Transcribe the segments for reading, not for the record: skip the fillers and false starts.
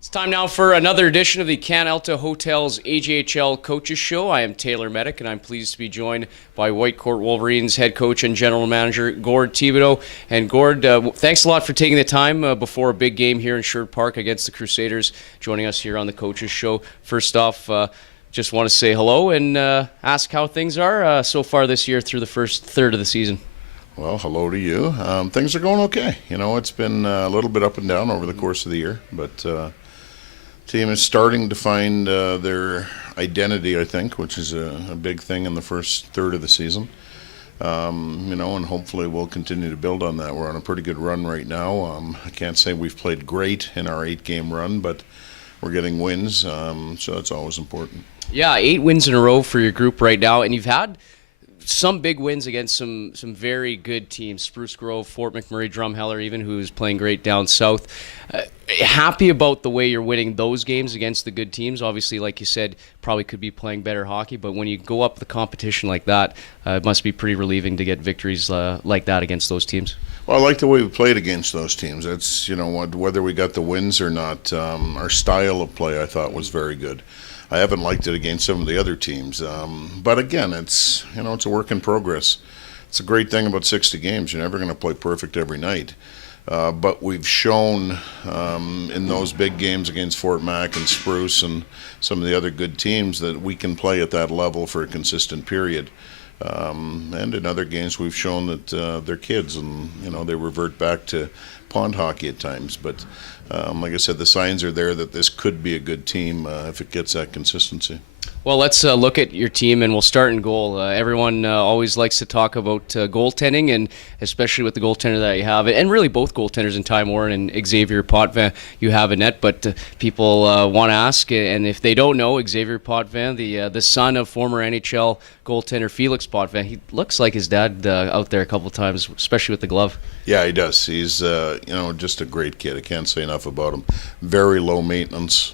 It's time now for another edition of the Canalta Hotels AJHL Coaches Show. I am Taylor Medak, and I'm pleased to be joined by Whitecourt Wolverines head coach and general manager Gord Thibodeau. And Gord, thanks a lot for taking the time before a big game here in Sherwood Park against the Crusaders, joining us here on the Coaches Show. First off, just want to say hello and ask how things are so far this year through the first third of the season. Well, hello to you. Things are going okay. You know, it's been a little bit up and down over the course of the year, but team is starting to find their identity, I think, which is a big thing in the first third of the season. And hopefully we'll continue to build on that. We're on a pretty good run right now. I can't say we've played great in our 8-game run, but we're getting wins, so that's always important. Yeah, 8 wins in a row for your group right now, and you've had some big wins against some very good teams. Spruce Grove, Fort McMurray, Drumheller even, who's playing great down south. Happy about the way you're winning those games against the good teams. Obviously, like you said, probably could be playing better hockey, but when you go up the competition like that, it must be pretty relieving to get victories like that against those teams. Well, I like the way we played against those teams. It's, whether we got the wins or not, our style of play I thought was very good. I haven't liked it against some of the other teams, but again, it's a work in progress. It's a great thing about 60 games. You're never going to play perfect every night, but we've shown in those big games against Fort Mac and Spruce and some of the other good teams that we can play at that level for a consistent period. And in other games, we've shown that they're kids, and they revert back to pond hockey at times. But like I said, the signs are there that this could be a good team if it gets that consistency. Well, let's look at your team, and we'll start in goal. Everyone always likes to talk about goaltending, and especially with the goaltender that you have, and really both goaltenders in Ty Morin and Xavier Potvin you have in net. But people want to ask, and if they don't know, Xavier Potvin, the son of former NHL goaltender Felix Potvin, he looks like his dad out there a couple times, especially with the glove. Yeah, he does. He's just a great kid. I can't say enough about him. Very low maintenance.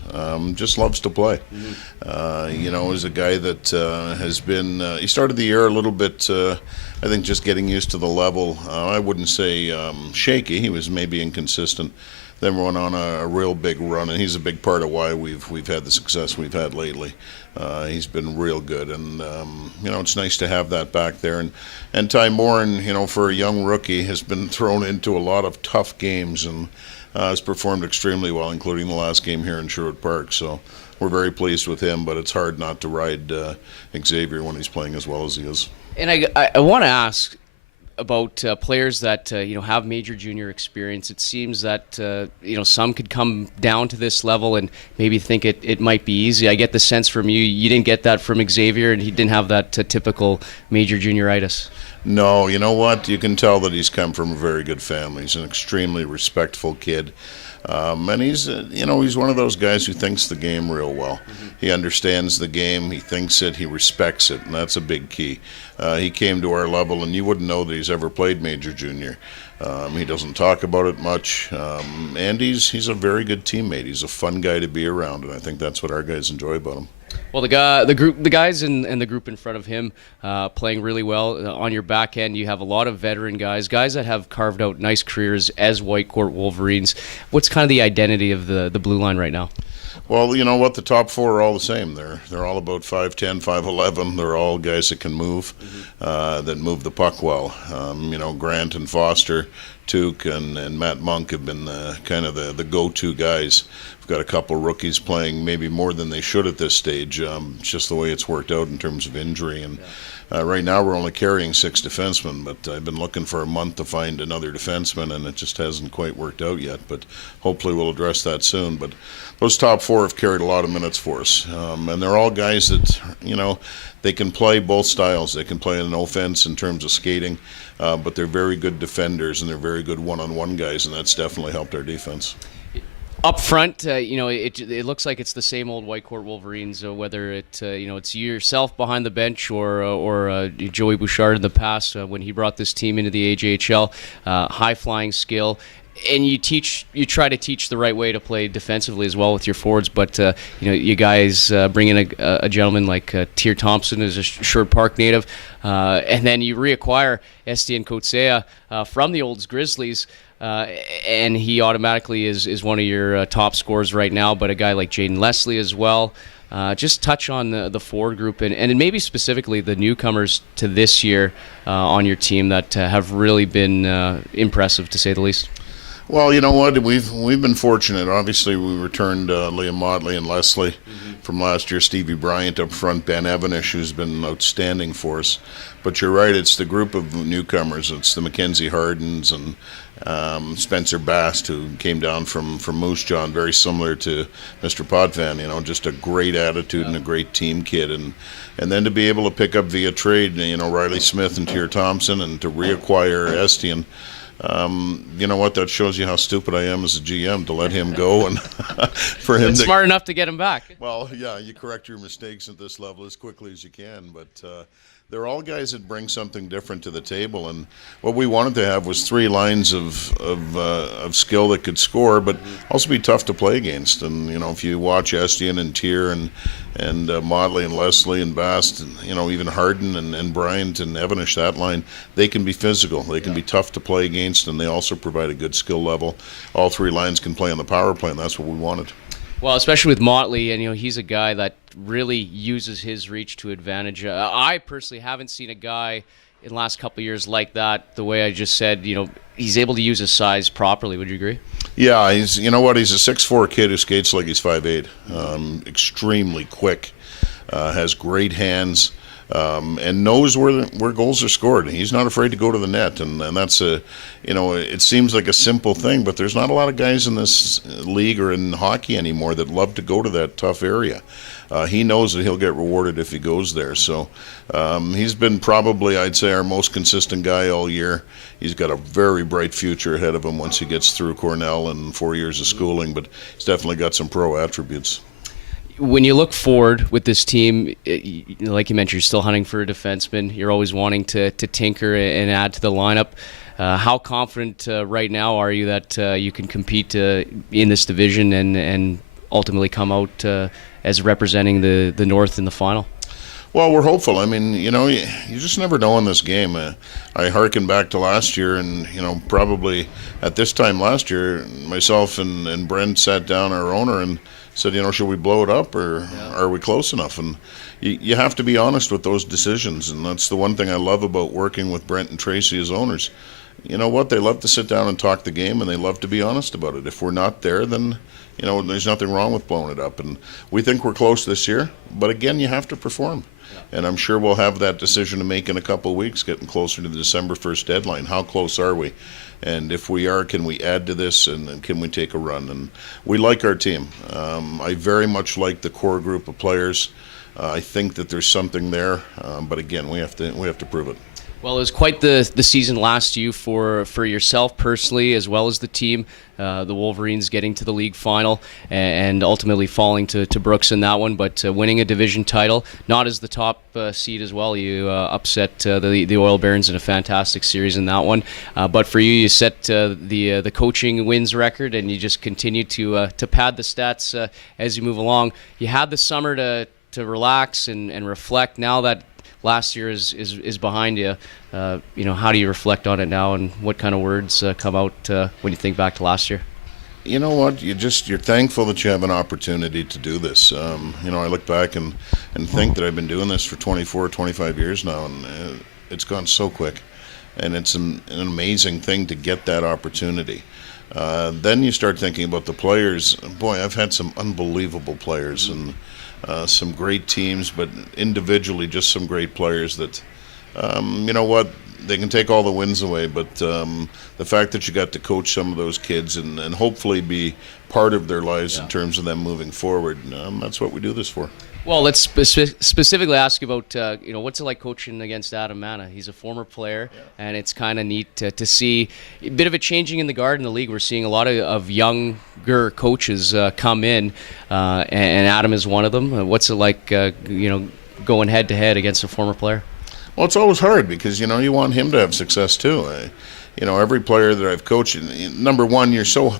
Just loves to play. Mm-hmm. Is a guy that has been. He started the year a little bit. I think just getting used to the level. I wouldn't say shaky. He was maybe inconsistent. Then we went on a real big run, and he's a big part of why we've had the success we've had lately. He's been real good, and it's nice to have that back there. And Ty Morin, for a young rookie, has been thrown into a lot of tough games and has performed extremely well, including the last game here in Sherwood Park. So we're very pleased with him, but it's hard not to ride Xavier when he's playing as well as he is. And I want to ask about players that have major junior experience. It seems that some could come down to this level and maybe think it might be easy. I get the sense from you didn't get that from Xavier, and he didn't have that typical major junioritis. No, you know what? You can tell that he's come from a very good family. He's an extremely respectful kid. And he's one of those guys who thinks the game real well. Mm-hmm. He understands the game, he thinks it, he respects it, and that's a big key. He came to our level, and you wouldn't know that he's ever played major junior. He doesn't talk about it much, and he's a very good teammate. He's a fun guy to be around, and I think that's what our guys enjoy about him. Well, the guys in the group in front of him playing really well. On your back end, you have a lot of veteran guys that have carved out nice careers as Whitecourt Wolverines. What's kind of the identity of the blue line right now? Well, you know what? The top four are all the same. They're all about 5'10", 5'11". They're all guys that can move, that move the puck well. Grant and Foster, Tuke, and Matt Monk have been kind of the go-to guys. We've got a couple rookies playing maybe more than they should at this stage. It's just the way it's worked out in terms of injury. And right now we're only carrying 6 defensemen, but I've been looking for a month to find another defenseman, and it just hasn't quite worked out yet. But hopefully we'll address that soon. But those top four have carried a lot of minutes for us. And they're all guys that, they can play both styles. They can play an offense in terms of skating, but they're very good defenders, and they're very good one-on-one guys, and that's definitely helped our defense. Up front, it looks like it's the same old Whitecourt Wolverines. Whether it's yourself behind the bench or Joey Bouchard in the past when he brought this team into the AJHL, high flying skill. and you try to teach the right way to play defensively as well with your forwards. But you guys bring in a gentleman like Tier Thompson, who's a Sherwood Park native, and then you reacquire Estienne Coetzee from the Olds Grizzlies. And he automatically is one of your top scorers right now, but a guy like Jaden Leslie as well. Just touch on the forward group and maybe specifically the newcomers to this year on your team that have really been impressive, to say the least. Well, you know what? We've been fortunate. Obviously, we returned Liam Motley and Leslie from last year. Stevie Bryant up front, Ben Evanish, who's been outstanding for us. But you're right, it's the group of newcomers. It's the Mackenzie Hardens and Spencer Bast, who came down from Moose Jaw, very similar to Mr. Potvin. Just a great attitude and a great team kid. And then to be able to pick up via trade, Riley Smith and Tier Thompson, and to reacquire Estienne. You know what? That shows you how stupid I am as a GM to let him go and for him. Smart enough to get him back. Well, yeah, you correct your mistakes at this level as quickly as you can, but they're all guys that bring something different to the table. And what we wanted to have was three lines of skill that could score, but also be tough to play against. And if you watch Estienne and Tier and Motley and Leslie and Bast, and, even Harden and Bryant and Evanish, that line, they can be physical. They can be tough to play against, and they also provide a good skill level. All three lines can play on the power play, and that's what we wanted. Well, especially with Motley, and he's a guy that really uses his reach to advantage. I personally haven't seen a guy in the last couple of years like that. The way I just said, he's able to use his size properly. Would you agree? Yeah, he's a 6'4" kid who skates like he's 5'8". Extremely quick, has great hands, and knows where goals are scored. He's not afraid to go to the net, and that's it seems like a simple thing, but there's not a lot of guys in this league or in hockey anymore that love to go to that tough area. He knows that he'll get rewarded if he goes there. So he's been probably, I'd say, our most consistent guy all year. He's got a very bright future ahead of him once he gets through Cornell and 4 years of schooling, but he's definitely got some pro attributes. When you look forward with this team, like you mentioned, you're still hunting for a defenseman. You're always wanting to tinker and add to the lineup. How confident right now are you that you can compete in this division and ultimately come out as representing the North in the final? Well, we're hopeful. I mean, you just never know in this game. I hearken back to last year, and probably at this time last year, myself and Brent sat down, our owner, and said, should we blow it up or are we close enough? And you have to be honest with those decisions, and that's the one thing I love about working with Brent and Tracy as owners. You know what? They love to sit down and talk the game, and they love to be honest about it. If we're not there, then there's nothing wrong with blowing it up. And we think we're close this year, but again, you have to perform. And I'm sure we'll have that decision to make in a couple of weeks, getting closer to the December 1st deadline. How close are we? And if we are, can we add to this, and can we take a run? And we like our team. I very much like the core group of players. I think that there's something there, but again, we have to prove it. Well, it was quite the season last year for yourself personally, as well as the team. The Wolverines getting to the league final and ultimately falling to Brooks in that one, but winning a division title, not as the top seed as well. You upset the Oil Barons in a fantastic series in that one. But for you, you set the coaching wins record, and you just continue to pad the stats as you move along. You had the summer to relax and reflect. Now that last year is behind you, how do you reflect on it now, and what kind of words come out when you think back to last year? You know what? You're thankful that you have an opportunity to do this. I look back and think that I've been doing this for 24, 25 years now, and it's gone so quick, and it's an amazing thing to get that opportunity. Then you start thinking about the players. Boy, I've had some unbelievable players and some great teams, but individually just some great players that, they can take all the wins away, but the fact that you got to coach some of those kids and hopefully be part of their lives in terms of them moving forward, that's what we do this for. Well, let's specifically ask you about, what's it like coaching against Adam Mana? He's a former player, and it's kind of neat to see a bit of a changing in the guard in the league. We're seeing a lot of younger coaches come in, and Adam is one of them. What's it like, going head-to-head against a former player? Well, it's always hard because, you want him to have success too. every player that I've coached, number one, you're so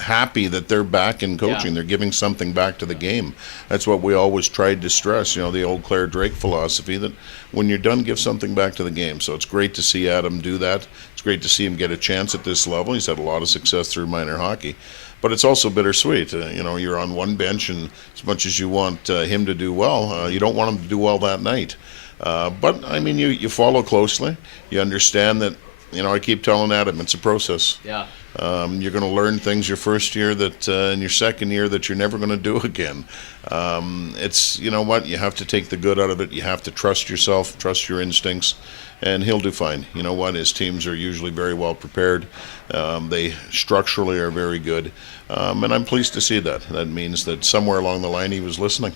happy that they're back in coaching. They're giving something back to the game. That's what we always tried to stress, the old Claire Drake philosophy, that when you're done, give something back to the game. So it's great to see Adam do that. It's great to see him get a chance at this level. He's had a lot of success through minor hockey. But it's also bittersweet. You're on one bench, and as much as you want him to do well, you don't want him to do well that night. But, you follow closely. You understand that, I keep telling Adam, it's a process. Yeah. You're going to learn things your first year that in your second year that you're never going to do again. It's, you have to take the good out of it. You have to trust yourself, trust your instincts, and he'll do fine. His teams are usually very well prepared. They structurally are very good. And I'm pleased to see that. That means that somewhere along the line he was listening.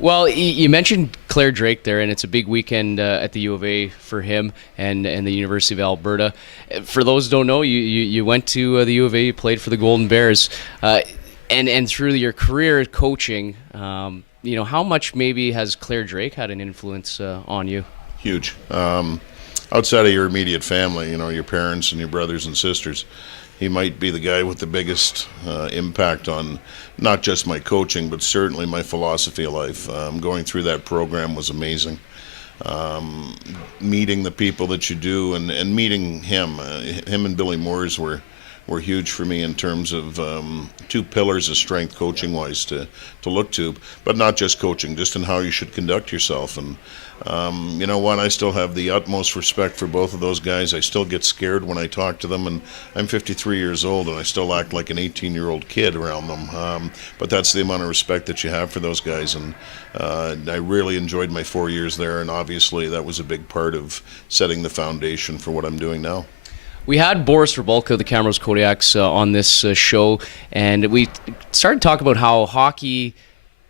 Well, you mentioned Claire Drake there, and it's a big weekend at the U of A for him and the University of Alberta. For those who don't know, you went to the U of A, you played for the Golden Bears, and through your career coaching, how much maybe has Claire Drake had an influence on you? Huge. Outside of your immediate family, your parents and your brothers and sisters, he might be the guy with the biggest impact on not just my coaching, but certainly my philosophy of life. Going through that program was amazing. Meeting the people that you do and meeting him. Him and Billy Moores were huge for me in terms of two pillars of strength coaching-wise to look to, but not just coaching, just in how you should conduct yourself. And I still have the utmost respect for both of those guys. I still get scared when I talk to them, and I'm 53 years old, and I still act like an 18-year-old kid around them. But that's the amount of respect that you have for those guys, and I really enjoyed my 4 years there, and obviously that was a big part of setting the foundation for what I'm doing now. We had Boris Verbalka of the Camrose Kodiaks on this show, and we started to talk about how hockey,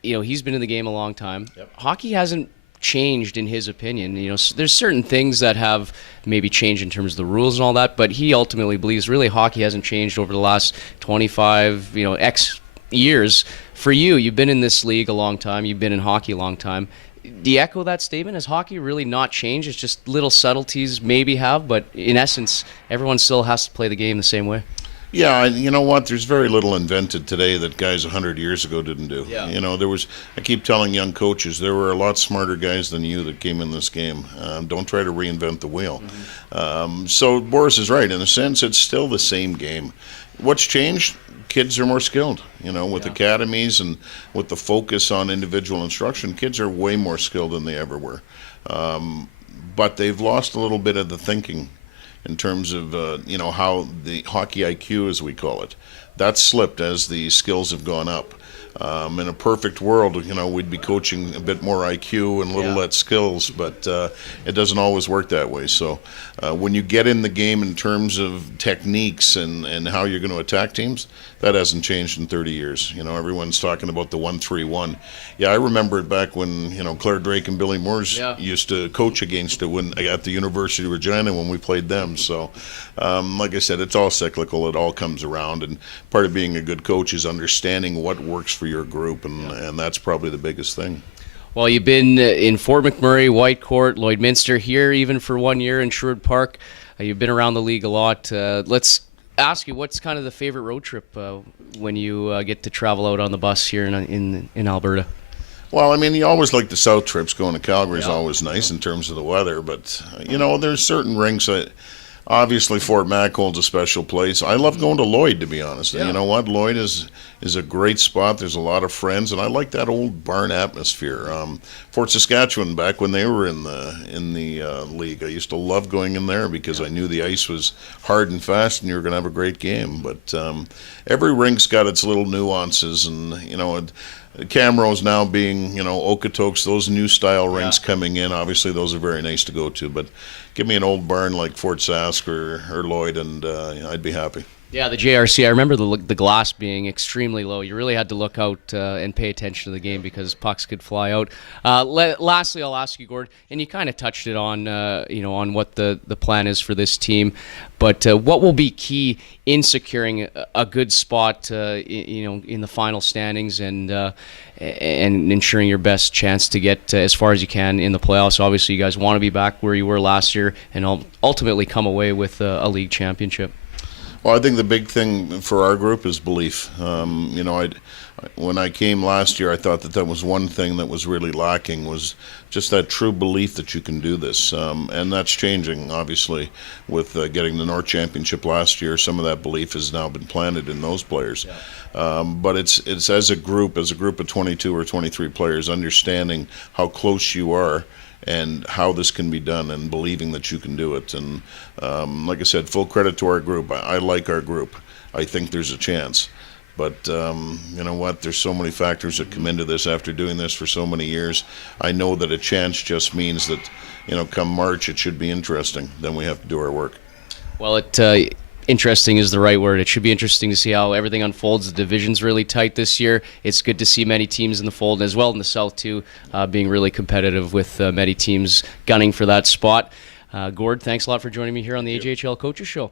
he's been in the game a long time. Yep. Hockey hasn't changed in his opinion. There's certain things that have maybe changed in terms of the rules and all that, but he ultimately believes really hockey hasn't changed over the last 25, X years. For you, you've been in this league a long time, you've been in hockey a long time. Do you echo that statement? Has hockey really not changed? It's just little subtleties maybe have, but in essence, everyone still has to play the game the same way. Yeah, and you know what? There's very little invented today that guys 100 years ago didn't do. Yeah. I keep telling young coaches, there were a lot smarter guys than you that came in this game. Don't try to reinvent the wheel. Mm-hmm. So Boris is right. In a sense, it's still the same game. What's changed? Kids are more skilled, with academies and with the focus on individual instruction. Kids are way more skilled than they ever were. But they've lost a little bit of the thinking in terms of, how the hockey IQ, as we call it, that's slipped as the skills have gone up. In a perfect world, we'd be coaching a bit more IQ and a little less skills, but it doesn't always work that way. So when you get in the game in terms of techniques and how you're going to attack teams, that hasn't changed in 30 years. Everyone's talking about the 1-3-1. Yeah, I remember it back when, Claire Drake and Billy Moores used to coach against it at the University of Regina when we played them. So, like I said, it's all cyclical. It all comes around. And part of being a good coach is understanding what works for your group, and that's probably the biggest thing. Well, you've been in Fort McMurray, Whitecourt, Lloydminster, here even for 1 year in Sherwood Park. You've been around the league a lot. Let's ask you, what's kind of the favorite road trip when you get to travel out on the bus here in Alberta? Well, you always like the south trips. Going to Calgary is always nice in terms of the weather, but there's certain rinks that obviously Fort Mac holds a special place. I love going to Lloyd, to be honest. And you know what? Lloyd is a great spot. There's a lot of friends, and I like that old barn atmosphere. Fort Saskatchewan, back when they were in the league, I used to love going in there because I knew the ice was hard and fast, and you were going to have a great game. But every rink's got its little nuances, and Camrose now being, Okotoks, those new style rinks coming in, obviously those are very nice to go to. But give me an old barn like Fort Sask or Lloyd, and I'd be happy. Yeah, the JRC. I remember the glass being extremely low. You really had to look out and pay attention to the game because pucks could fly out. Lastly, I'll ask you, Gord, and you kind of touched it on, on what the plan is for this team. But what will be key in securing a good spot, in the final standings and ensuring your best chance to get as far as you can in the playoffs? Obviously, you guys want to be back where you were last year and ultimately come away with a league championship. Well, I think the big thing for our group is belief. When I came last year, I thought that was one thing that was really lacking, was just that true belief that you can do this. And that's changing, obviously, with getting the North Championship last year. Some of that belief has now been planted in those players. Yeah. But it's as a group of 22 or 23 players, understanding how close you are and how this can be done and believing that you can do it. And like I said, full credit to our group. I like our group. I think there's a chance. But you know what? There's so many factors that come into this after doing this for so many years. I know that a chance just means that, come March, it should be interesting. Then we have to do our work. Well, interesting is the right word. It should be interesting to see how everything unfolds. The division's really tight this year. It's good to see many teams in the fold, as well in the South too, being really competitive with many teams gunning for that spot. Gord, thanks a lot for joining me here on the AJHL Coaches Show.